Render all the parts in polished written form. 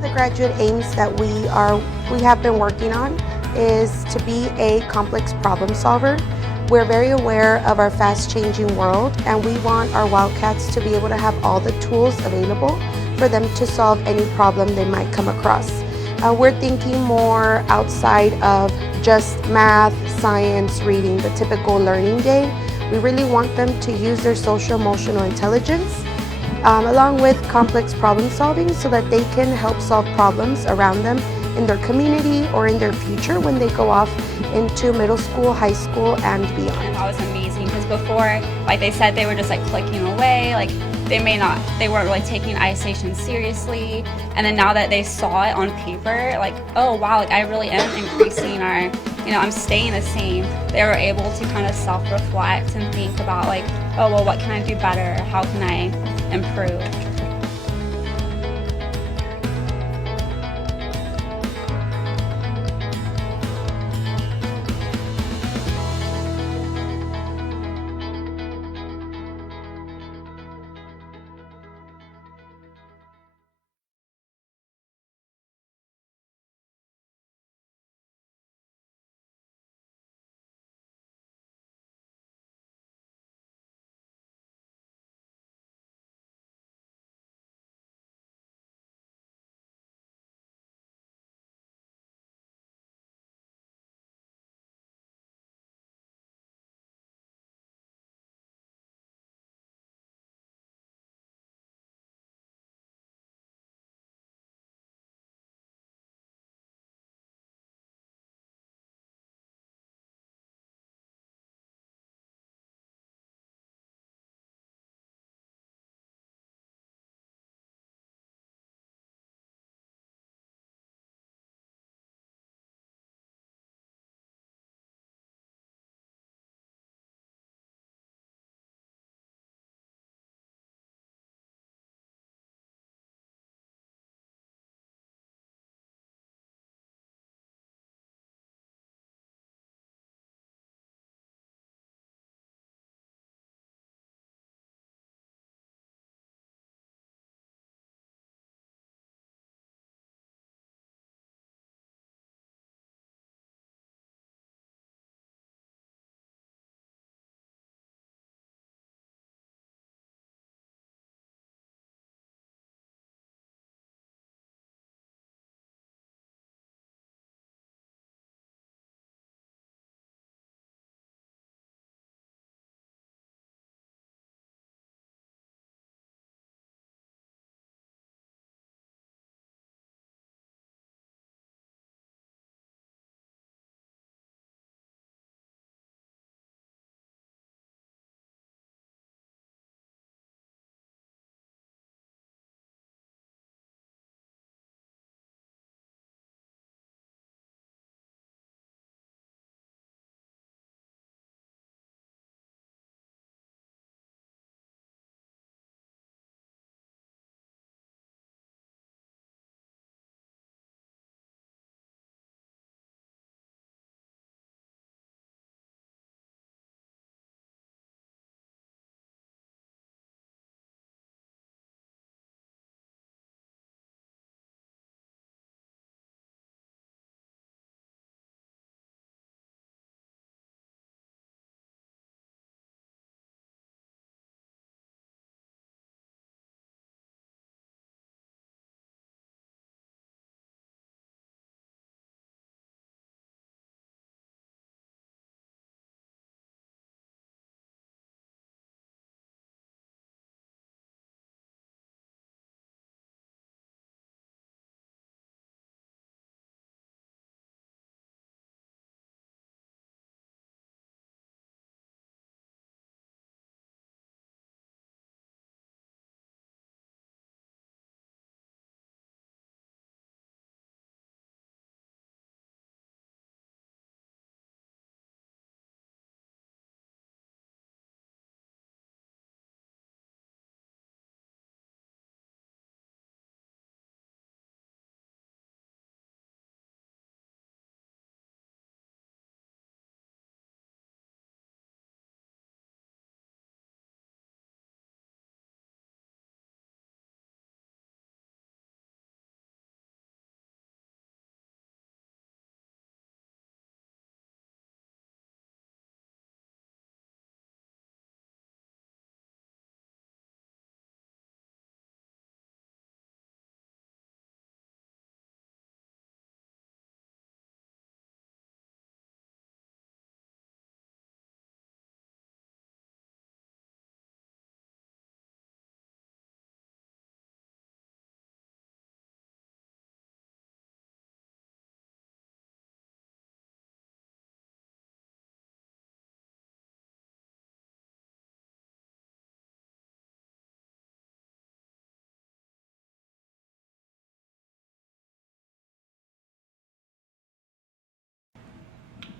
of the graduate aims that we have been working on is to be a complex problem solver. We're very aware of our fast-changing world, and we want our Wildcats to be able to have all the tools available for them to solve any problem they might come across. We're thinking more outside of just math, science, reading, the typical learning day. We really want them to use their social-emotional intelligence along with complex problem solving so that they can help solve problems around them in their community or in their future when they go off into middle school, high school, and beyond. And that was amazing because before, like they said, they were just like clicking away, like they weren't really taking isolation seriously. And then now that they saw it on paper, like, oh wow, like I really am increasing our, I'm staying the same. They were able to kind of self-reflect and think about like, oh well, what can I do better? How can I improve?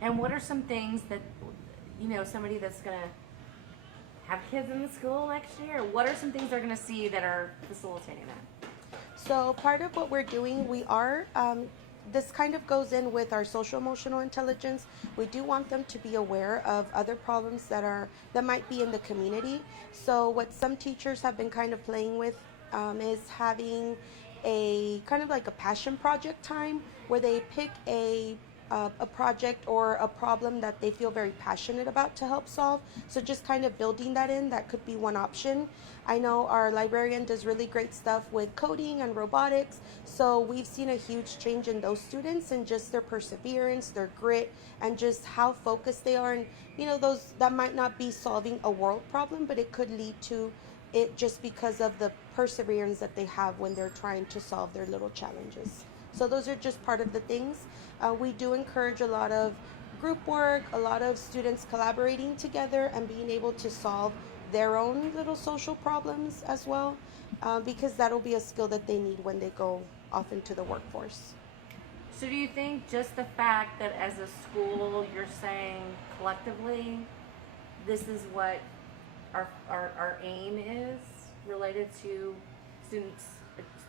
And what are some things that, somebody that's going to have kids in the school next year, what are some things they're going to see that are facilitating that? So part of what we're doing, we are this kind of goes in with our social emotional intelligence. We do want them to be aware of other problems that might be in the community. So what some teachers have been kind of playing with is having a kind of like a passion project time where they pick a project or a problem that they feel very passionate about to help solve. So just kind of building that in, that could be one option. I know our librarian does really great stuff with coding and robotics. So we've seen a huge change in those students and just their perseverance, their grit, and just how focused they are. And those that might not be solving a world problem, but it could lead to it just because of the perseverance that they have when they're trying to solve their little challenges. So those are just part of the things. We do encourage a lot of group work, a lot of students collaborating together and being able to solve their own little social problems as well, because that'll be a skill that they need when they go off into the workforce. So do you think just the fact that as a school you're saying collectively this is what our aim is related to student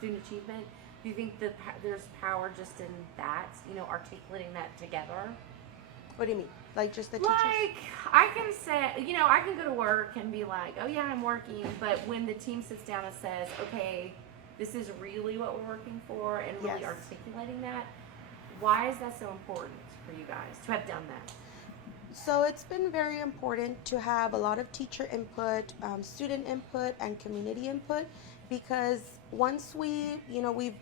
achievement, do you think that there's power just in that, articulating that together? What do you mean? Like just the teachers? Like, I can say, I can go to work and be like, oh yeah, I'm working, but when the team sits down and says, okay, this is really what we're working for, and really Yes. articulating that, why is that so important for you guys to have done that? So it's been very important to have a lot of teacher input, student input, and community input, because once we've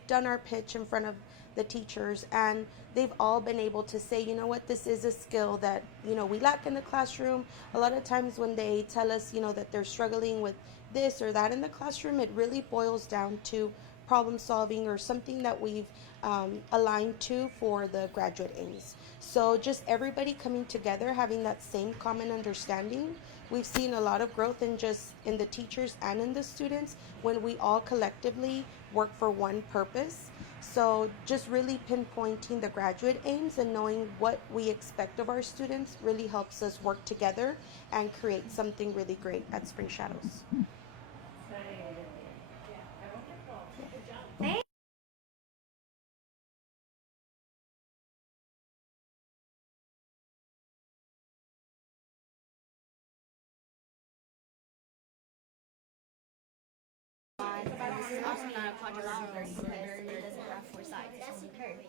done our pitch in front of the teachers and they've all been able to say, this is a skill that, we lack in the classroom. A lot of times when they tell us, that they're struggling with this or that in the classroom, it really boils down to problem solving or something that we've aligned to for the graduate aims. So just everybody coming together, having that same common understanding. We've seen a lot of growth in the teachers and in the students when we all collectively work for one purpose. So just really pinpointing the graduate aims and knowing what we expect of our students really helps us work together and create something really great at Spring Shadows. And this is also not a quadrilateral because it doesn't have four sides. It's a curve.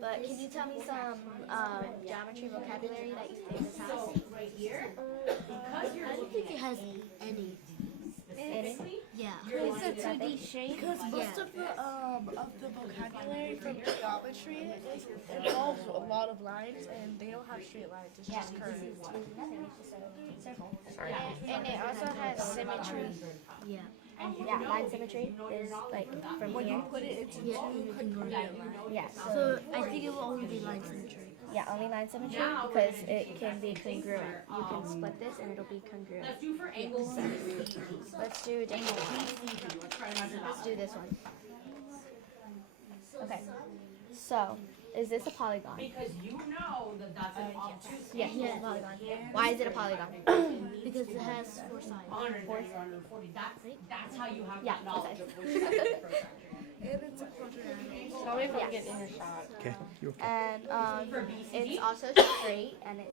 But can you tell me some geometry vocabulary that you think this has? I don't think it has any. Any? Yeah. It's a 2D shape? Because most of the vocabulary from geometry involves a lot of lines, and they don't have straight lines. It's just curves. And it also has symmetry. Yeah. Yeah, line symmetry is like from When here. you put it into two congruent lines. Yeah, So I think it will only be line symmetry. yeah, only line symmetry because it can be congruent. You can split this and it'll be congruent. Let's do a different one. Let's do this one. Okay. So, is this a polygon? Because you know that that's an obtuse Yes, it's a polygon. Why is it a polygon? Because it has four sides. 140. That's how you have Yeah, that knowledge of okay. And it's a quadrilateral. Tell me if Yes. I get in your shot. Okay, you're okay. And it's also straight and it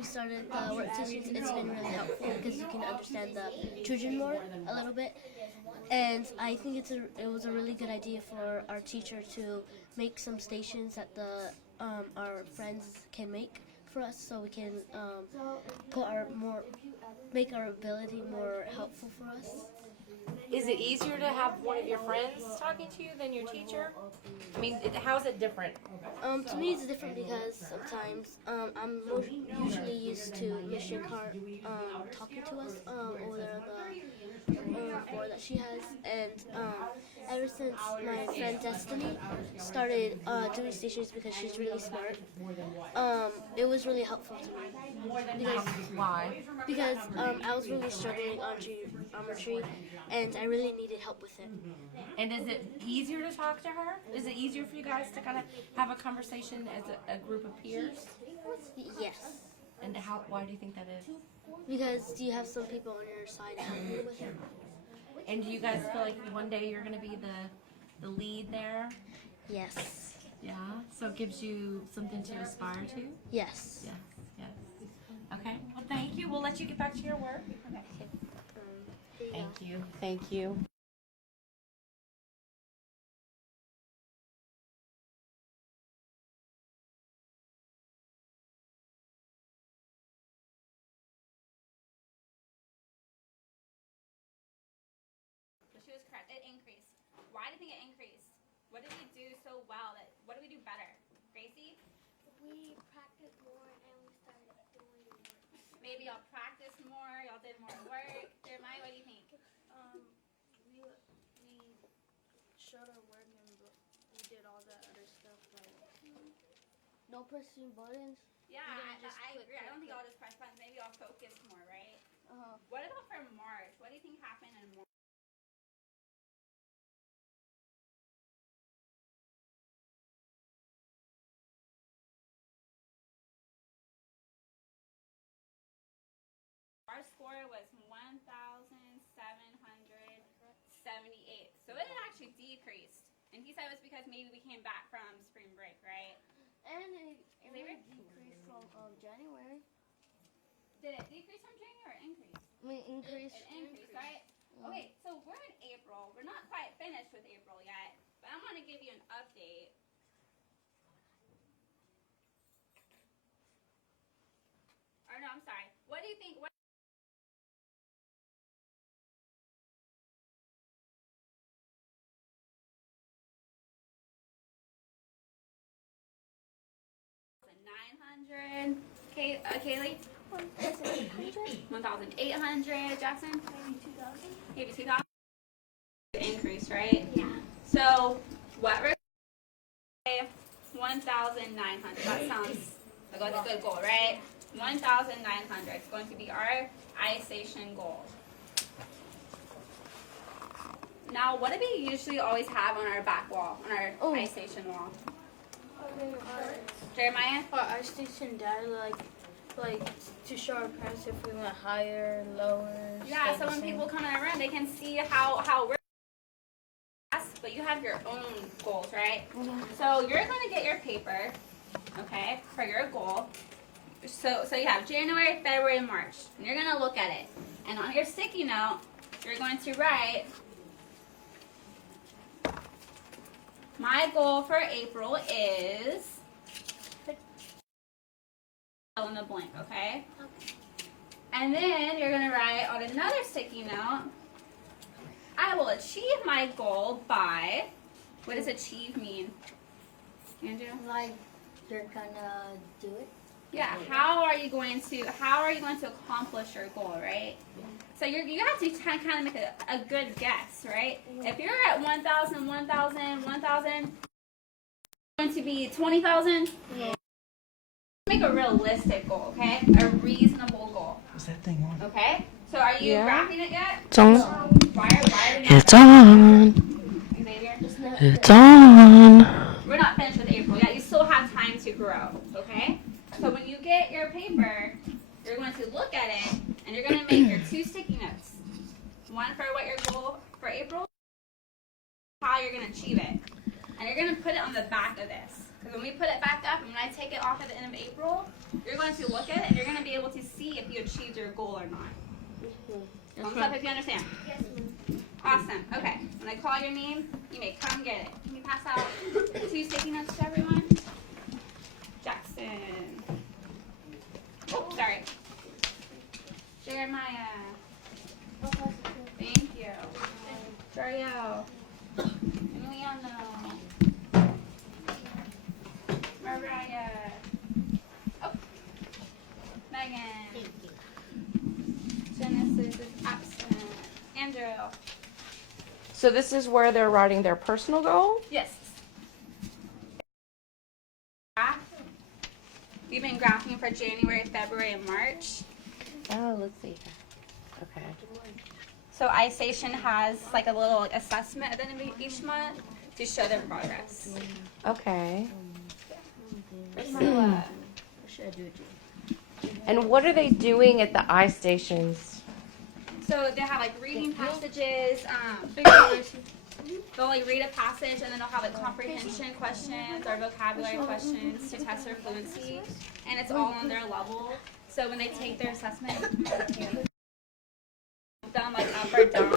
We started the work stations. It's been really helpful because you can understand the children more a little bit. And I think it was a really good idea for our teacher to make some stations that our friends can make for us, so we can make our ability more helpful for us. Is it easier to have one of your friends talking to you than your teacher? I mean, how is it different? To me, it's different because sometimes I'm usually used to Miss Shinkar talking to us over the board that she has, and ever since my friend Destiny started doing stations because she's really smart, it was really helpful to me. Why? Because I was really struggling on geometry, and I really needed help with it. And is it easier to talk to her? Is it easier for you guys to kind of have a conversation as a group of peers? Yes. And why do you think that is? Because you have some people on your side helping you with it. And do you guys feel like one day you're going to be the lead there? Yes. Yeah? So it gives you something to aspire to? Yes. Yes, yes. Okay, well thank you. We'll let you get back to your work. Thank you. Thank you. She was correct. It increased. Why do you think it increased? What did we do so well? What do we do better? Gracie? We practiced more and we started doing work. Maybe y'all practiced more, y'all did more work. Jeremiah, what do you think? We showed our work and we did all that other stuff like No pressing buttons. Yeah, just I click, agree. I don't click, think y'all just press buttons. Maybe y'all focused more, right? What about for March? What do you think happened in March? Our score was 1,778. So it actually decreased. And he said it was because maybe we came back from spring break, right? And it Xavier? decreased from January. Did it decrease from January or increase? I mean, increased. It increased, right? Okay, so we're in April. We're not quite finished with April yet, but I'm going to give you an update. Or no, I'm sorry. What do you think? 900. Kaylee? 1,800. Jackson? Maybe 2,000. Increase, right? Yeah. So what we're going to say, 1,900. That sounds like a good goal, right? 1,900 is going to be our I-station goal. Now, what do we usually always have on our back wall, on our I-station wall? Jeremiah? our I-station data, like to show our parents if we went higher, lower. Yeah, so when people come in our room, they can see how we're but you have your own goals, right? So you're going to get your paper, okay, for your goal. So you have January, February, and March. And you're going to look at it. And on your sticky note, you're going to write, my goal for April is, fill in the blank, okay? And then you're going to write on another sticky note, I will achieve my goal by, what does achieve mean? Andrew? Like you're gonna do it. Yeah, how are you going to accomplish your goal, right? So you have to kind of make a good guess, right? If you're at 1,000, 1,000, 1,000, going to be 20,000? Yeah. Make a realistic goal, okay? A reasonable goal. Is that thing on? Okay? So are you wrapping it yet? It's on. Why are we not It's on. Xavier? It's on. We're not finished with April yet. You still have time to grow, okay? So when you get your paper, you're going to look at it, and you're going to make your 2 sticky notes. One for what your goal for April, how you're going to achieve it. And you're going to put it on the back of this. Because when we we put it back up, and when I take it off at the end of April, you're going to look at it, and you're going to be able to see if you achieved your goal or not. Thumbs up if you understand. Yes, ma'am. Awesome. Okay. When I call your name, you may come get it. Can you pass out 2 sticky notes to everyone? Jackson. Oh, sorry. Jeremiah. Thank you. Dario. Emiliano. Mariah. Oh. Megan. Genesis is absent. Andrew. So this is where they're writing their personal goal? Yes. Graph. We've been graphing for January, February, and March. Oh, let's see. Okay. So iStation has like a little assessment at the end of each month to show their progress. Okay. Priscilla. And what are they doing at the iStations? So they have like reading passages. They'll like read a passage and then they'll have like comprehension questions or vocabulary questions to test their fluency, and it's all on their level. So when they take their assessment, done like up or down.